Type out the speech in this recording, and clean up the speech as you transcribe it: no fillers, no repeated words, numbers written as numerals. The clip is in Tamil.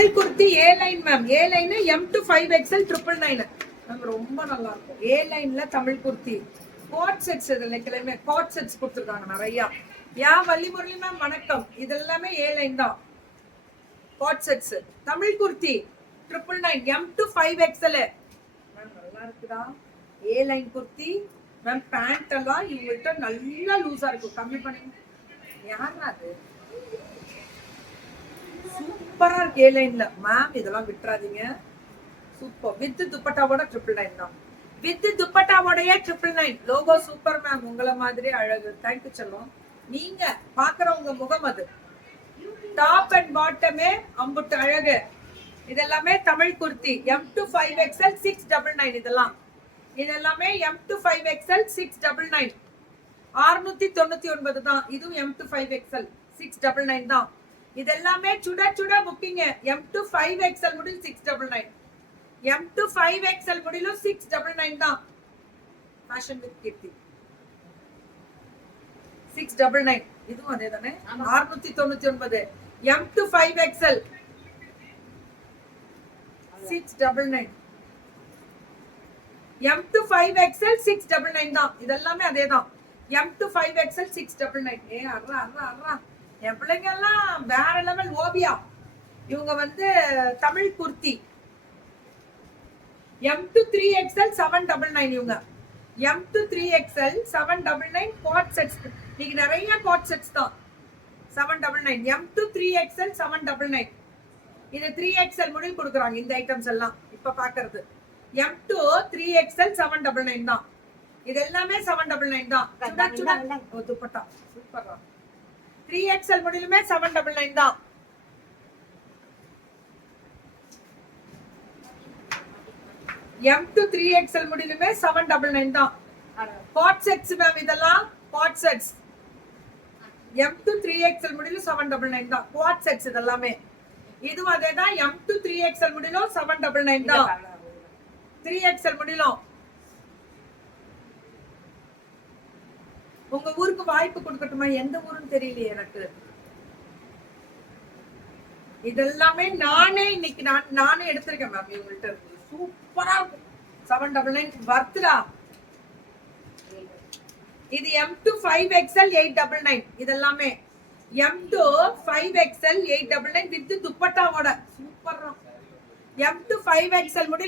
Tamil kurti A line ma'am. A line M to 5XL 999 ma'am. ரொம்ப நல்லா இருக்கும். ஏ லைன்ல தமிழ் குர்த்தி கோட் செட்ஸ். இதுல கிளம்பி கோட் செட்ஸ் கொடுத்துருக்காங்க நிறைய. யா வள்ளிமுரளி மேம் வணக்கம். இது எல்லாமே ஏ லைன் தான். Code sets Tamil kurti 999 M to 5XL ma'am. நல்லா இருக்குதா? ஏ லைன் குர்த்தி மேம். பேண்ட் எல்லாம் இவங்கள்ட்ட நல்லா லூஸா இருக்கும். கம்மி பண்ணி யாரா அது? சூப்பரா இருக்கு ஏ லைன்ல மேம். இதெல்லாம் விட்டுறாதீங்க. சூப்பர். வித் துப்பட்டாவோட 999 தான். வித் துப்பட்டாவோடய 999 லோகோ சூப்பர் மேம். உங்களை மாதிரி அழகு. தேங்க்யூ செல்லம். நீங்க பாக்குறவங்க முகம் அது. டாப் அண்ட் பாட்டமே அம்புட்டு அழகு. இதெல்லாமே Tamil kurti M to 5XL 699. இதெல்லாமே M to 5XL 699 699 தான். இதுவும் M to 5XL 699 தான். இதெல்லாமே சுட சுட booking. M to 5XL முடில் 699. M to 5XL முடிலும் 699 தான். ஃபேஷன் வித் கீர்த்தி 699. இதுவும் அதே தானே. 699. M to 5XL 699. M to 5XL 699 தான். இதெல்லாமே அதே தான். M to 5XL 699. ஏ அறா அறா அறா. என் பிள்ளைங்க எல்லாம் வேற லெவல் ஓவியா. இவங்க வந்து Tamil kurti M to 3XL 799. இவங்க M to 3XL 799 code sets. நீங்க நிறைய கோட் செட்ஸ் தான். 799 M to 3XL 799. இது 3XL முடில் கொடுக்குறாங்க இந்த ஐட்டம்ஸ் எல்லாம் இப்ப பாக்குறது. M to 3XL 799 தான். இது எல்லாமே 799 தான். துப்பட்டா சூப்பரா. 3XL முடிலுமே 799 தான். M to 3XL முடிலுமே 799 தான். பாட் செட்ஸ் மேம். இதெல்லாம் பாட் செட்ஸ். M to 3XL முடிலும் 799 தான். பாட் செட்ஸ் இதெல்லாமே. இதுவும் அதே தான். M to 3XL முடிலும் 799 தான். 3XL முடிலும். உங்க ஊருக்கு வாய்ப்பு கொடுக்கட்டுமா? எந்த ஊருன்னு தெரியலையே எனக்கு. இதெல்லாமே நானே இன்னைக்கு நானே எடுத்திருக்கேன் மேம். இவங்கள்ட்ட சூப்பரா இருக்கும். 799 வர்த்ரா. இது M to 5XL 899. இதெல்லாமே M to 5XL 899 வித் துப்பட்டாவோட சூப்பரா. M to 5XL முடியும்